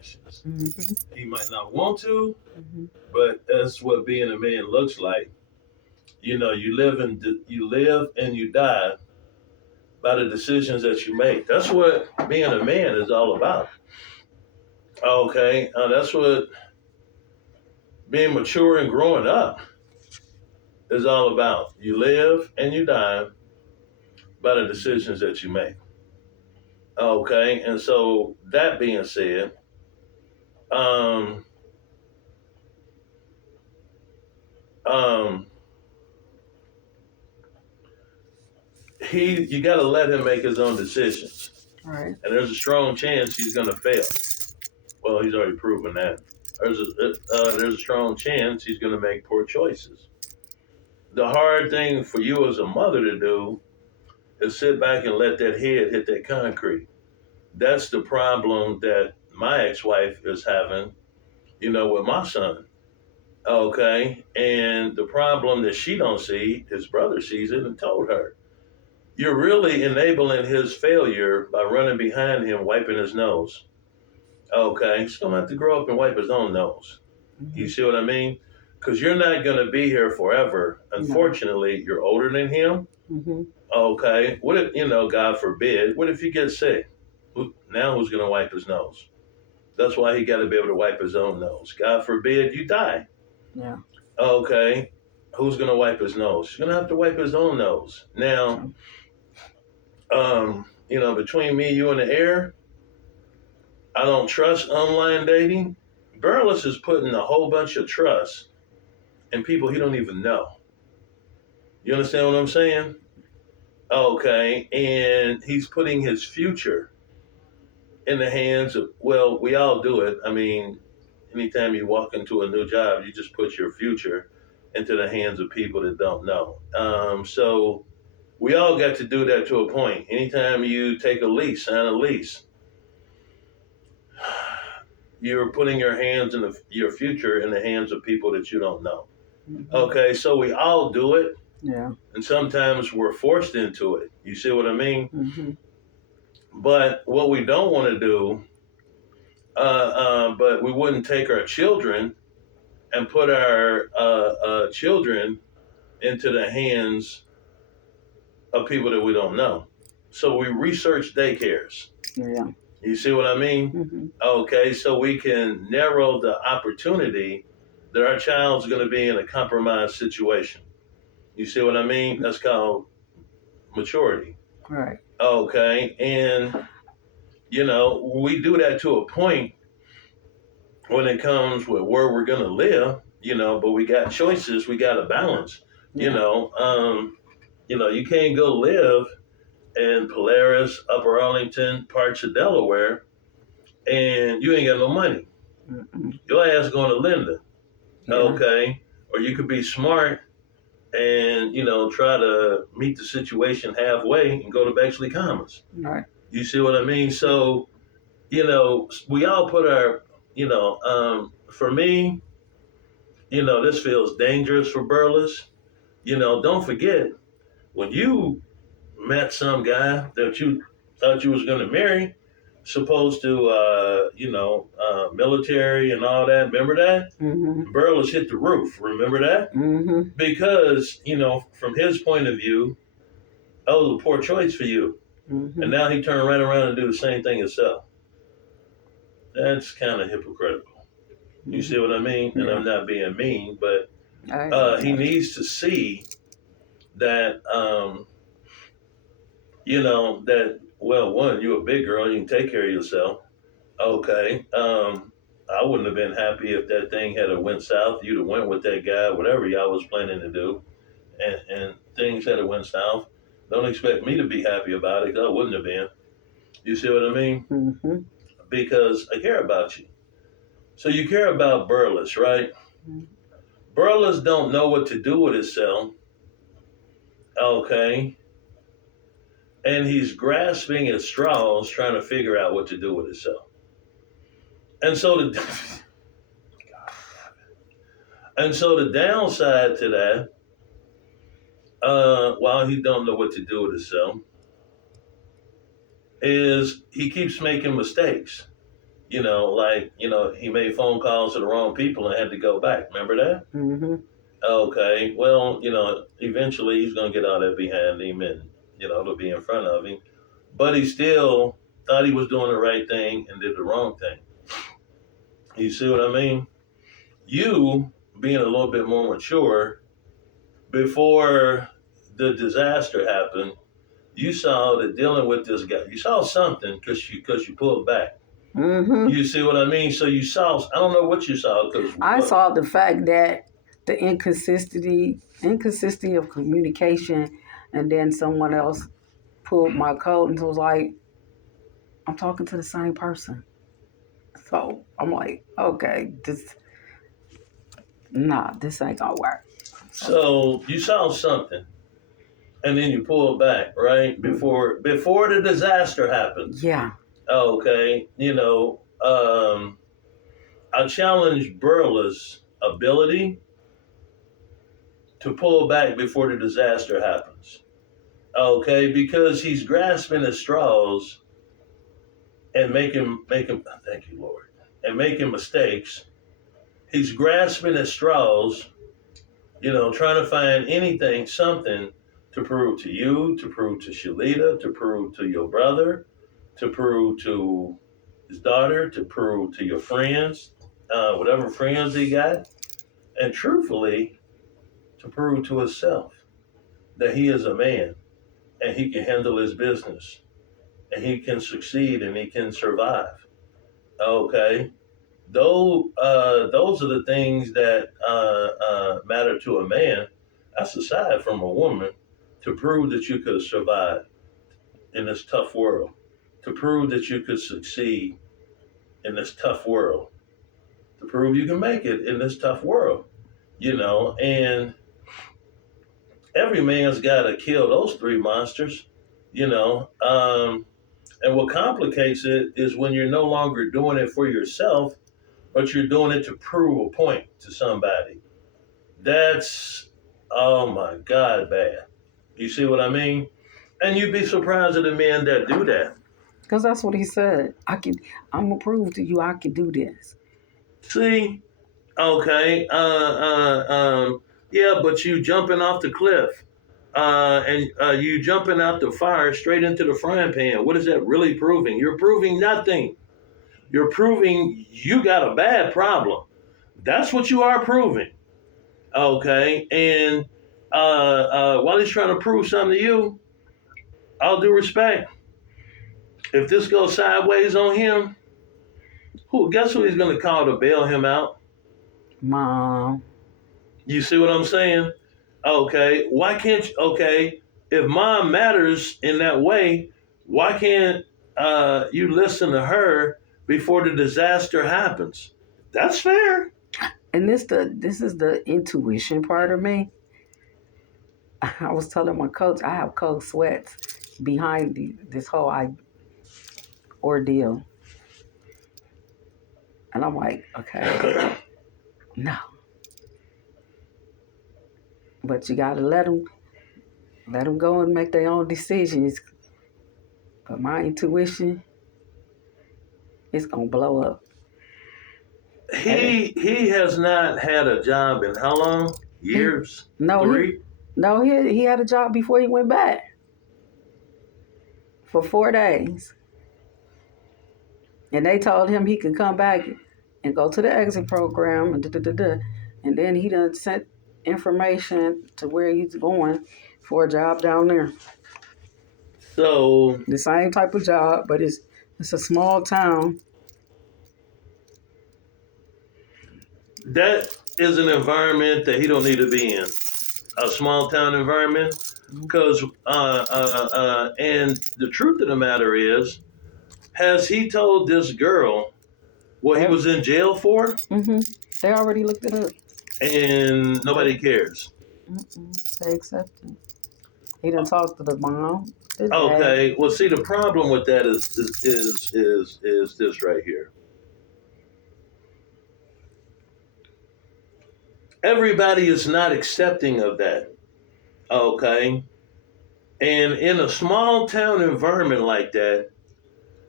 actions. Mm-hmm. He might not want to, Mm-hmm. but that's what being a man looks like. You know, you live and you die by the decisions that you make. That's what being a man is all about. Okay, that's what being mature and growing up is all about. You live and you die by the decisions that you make. Okay, and so that being said, um, um, you got to let him make his own decisions, All right. and there's a strong chance he's going to fail. Well, he's already proven that. There's a strong chance he's going to make poor choices. The hard thing for you as a mother to do is sit back and let that head hit that concrete. That's the problem that my ex-wife is having, with my son. Okay, and the problem that she don't see, his brother sees it and told her. You're really enabling his failure by running behind him, wiping his nose. Okay, he's gonna have to grow up and wipe his own nose. You Mm-hmm. see what I mean? Because you're not gonna be here forever. No. Unfortunately, you're older than him. Mm-hmm. Okay, what if God forbid, what if you get sick? Now who's gonna wipe his nose? That's why he got to be able to wipe his own nose. God forbid you die. Yeah. Okay, who's gonna wipe his nose? He's gonna have to wipe his own nose. Now, True. between me, you, and the air, I don't trust online dating. Burles is putting a whole bunch of trust in people he don't even know. You understand what I'm saying? Okay, and he's putting his future in the hands of, well, we all do it. I mean, anytime you walk into a new job, you just put your future into the hands of people that don't know. So we all got to do that to a point. Anytime you take a lease, sign a lease, you're putting your future in the hands of people that you don't know. Mm-hmm. Okay, so we all do it, Yeah. and sometimes we're forced into it. You see what I mean? Mm-hmm. But what we don't want to do, but we wouldn't take our children and put our children into the hands of people that we don't know. So we research daycares. Yeah. You see what I mean? Mm-hmm. Okay, so we can narrow the opportunity that our child's going to be in a compromised situation. You see what I mean? That's called maturity. All right. Okay, and we do that to a point when it comes with where we're going to live. But we got choices. We got a balance. Yeah. You can't go live in Polaris, Upper Arlington, parts of Delaware, and you ain't got no money. Mm-mm. Your ass going to Linda, Yeah. okay? Or you could be smart and try to meet the situation halfway and go to Bexley Commons. All right. You see what I mean? So we all put our for me, this feels dangerous for Burles. Don't forget when you met some guy that you thought you was going to marry, supposed to, military and all that. Remember that? Mm-hmm. Burles hit the roof. Remember that? Mm-hmm. Because, from his point of view, that was a poor choice for you. Mm-hmm. And now he turned right around and do the same thing himself. That's kind of hypocritical. You see what I mean? And Yeah. I'm not being mean, but he I needs to see that, that, well, one, you're a big girl, you can take care of yourself. Okay. I wouldn't have been happy if that thing had went south. You'd have went with that guy, whatever y'all was planning to do, and things had went south. Don't expect me to be happy about it, 'cause I wouldn't have been. You see what I mean? Mm-hmm. Because I care about you. So you care about Burles, right? Burles don't know what to do with himself. Okay. And he's grasping at straws, trying to figure out what to do with himself. And so the downside to that, while he don't know what to do with himself, is he keeps making mistakes. He made phone calls to the wrong people and had to go back. Remember that? Mm-hmm. Okay. Well, eventually he's going to get all that behind him and, it'll be in front of him. But he still thought he was doing the right thing and did the wrong thing. You see what I mean? You being a little bit more mature before the disaster happened, you saw that dealing with this guy, you saw something because you pulled back. Mm-hmm. You see what I mean? So you saw, I don't know what you saw. I saw the fact that the inconsistency of communication, and then someone else pulled my coat and was like, I'm talking to the same person. So I'm like, okay, this ain't gonna work. So you saw something, and then you pulled back, right? Before the disaster happened. Yeah. Okay. I challenge Burla's ability to pull back before the disaster happens. Okay, because he's grasping at straws and making thank you, Lord, and making mistakes. He's grasping at straws, trying to find anything, something to prove to you, to prove to Shalita, to prove to your brother, to prove to his daughter, to prove to your friends, whatever friends he got, and truthfully, to prove to himself that he is a man and he can handle his business and he can succeed and he can survive. Okay, those are the things that matter to a man. That's aside from a woman to prove that you could survive in this tough world, to prove that you could succeed in this tough world, to prove you can make it in this tough world, and every man's got to kill those three monsters, and what complicates it is when you're no longer doing it for yourself, but you're doing it to prove a point to somebody. That's, oh my God, bad. You see what I mean? And you'd be surprised at the men that do that. Because that's what he said. I'm gonna prove to you I can do this. See? Okay. Yeah, but you jumping off the cliff. And you jumping out the fire straight into the frying pan. What is that really proving? You're proving nothing. You're proving you got a bad problem. That's what you are proving. Okay. And while he's trying to prove something to you, all due respect, if this goes sideways on him, guess who he's going to call to bail him out? Mom. You see what I'm saying? Okay. Why can't you? Okay. If mom matters in that way, why can't you listen to her before the disaster happens? That's fair. And this is the intuition part of me. I was telling my coach I have cold sweats behind this whole ordeal, and I'm like, okay, no, but you gotta let them go and make their own decisions. But my intuition is gonna blow up. He has not had a job in how long? Years? No, 3? he had a job before he went back for 4 days. And they told him he could come back and go to the exit program and then he done sent information to where he's going for a job down there. So The same type of job, but it's a small town. that is an environment that he don't need to be in. A small town environment. Because and the truth of the matter is, has he told this girl what he was in jail for? Mm-hmm. They already looked it up. And nobody cares. They accepted. He done talked to the mom. Okay. Well, see, the problem with that is this right here. Everybody is not accepting of that. Okay. And in a small town environment like that,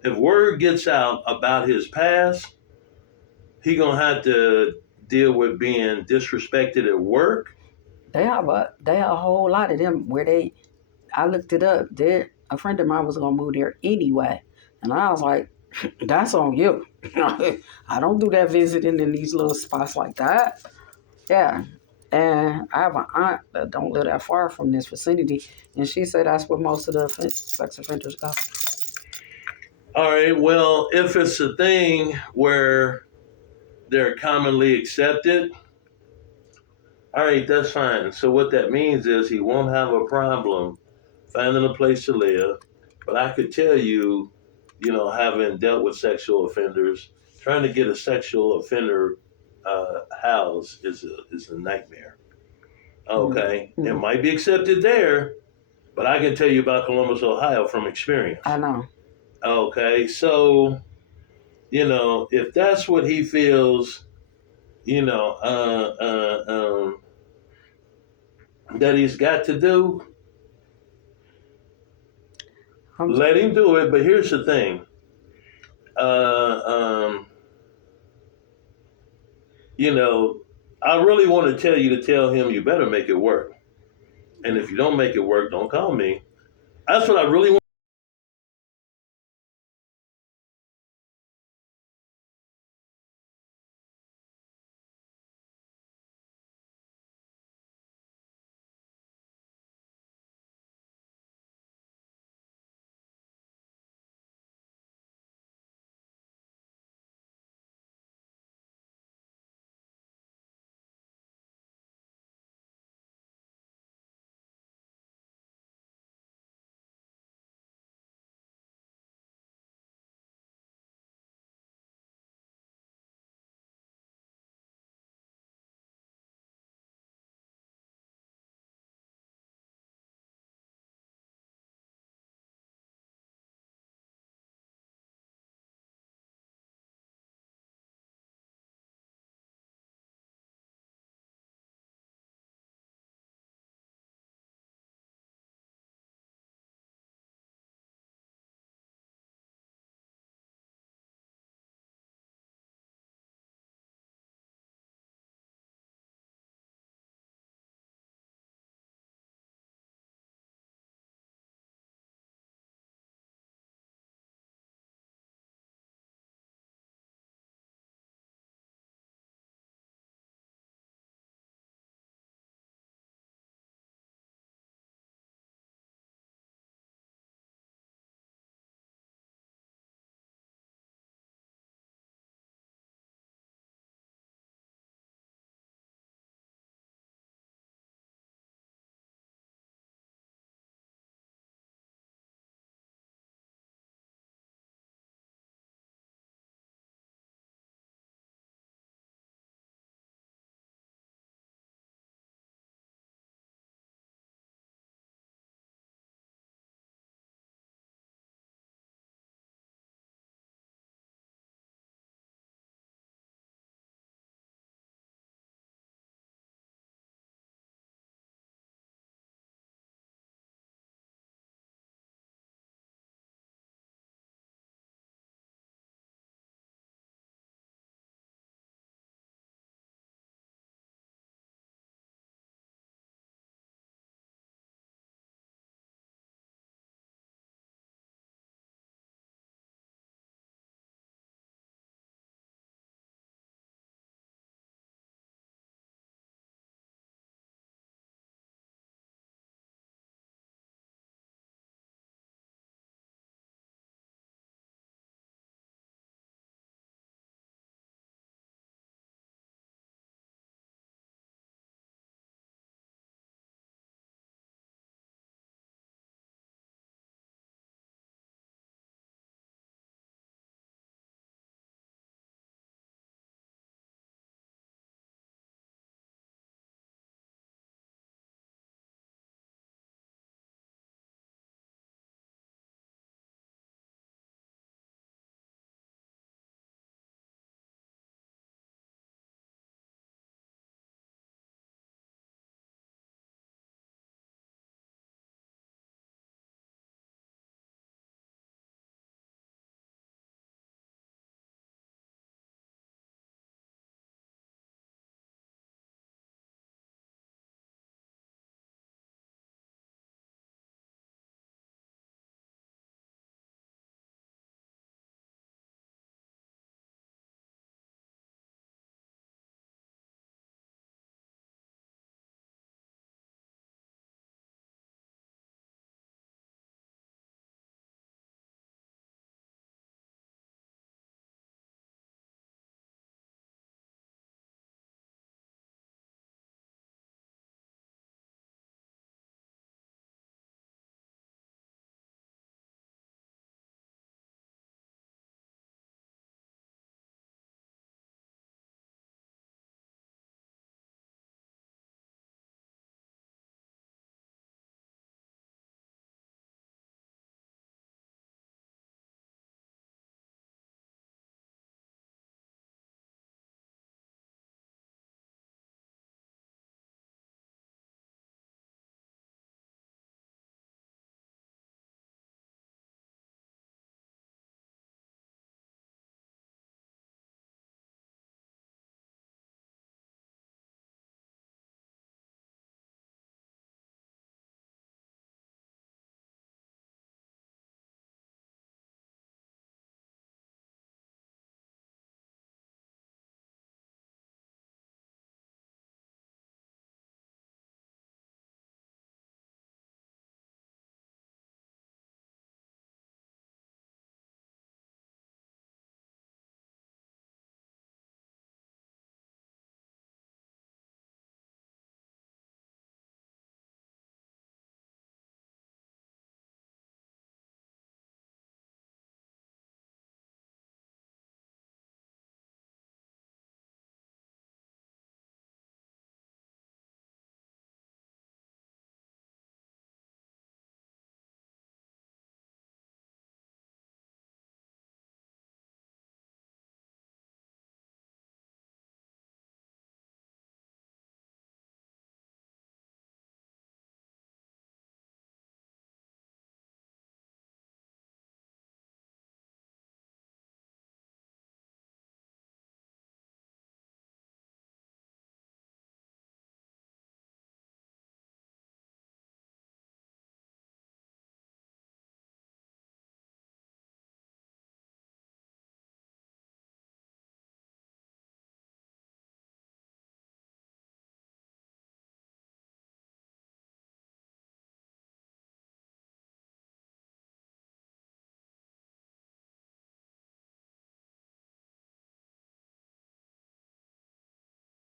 if word gets out about his past, he gonna have to deal with being disrespected at work. They have a whole lot of them where I looked it up. A friend of mine was gonna move there anyway, and I was like, "That's on you." I don't do that visiting in these little spots like that. Yeah, and I have an aunt that don't live that far from this vicinity, and she said that's where most of the sex offenders go. All right, well, if it's a thing where they're commonly accepted, all right, that's fine. So what that means is he won't have a problem finding a place to live. But I could tell you, having dealt with sexual offenders, trying to get a sexual offender house is a nightmare. Okay, Mm-hmm. it might be accepted there, but I can tell you about Columbus, Ohio from experience. I know. Okay, so if that's what he feels, you know, that he's got to do, let him do it. But here's the thing. Uh, um, I really want to tell you to tell him you better make it work. And if you don't make it work, don't call me. That's what I really want.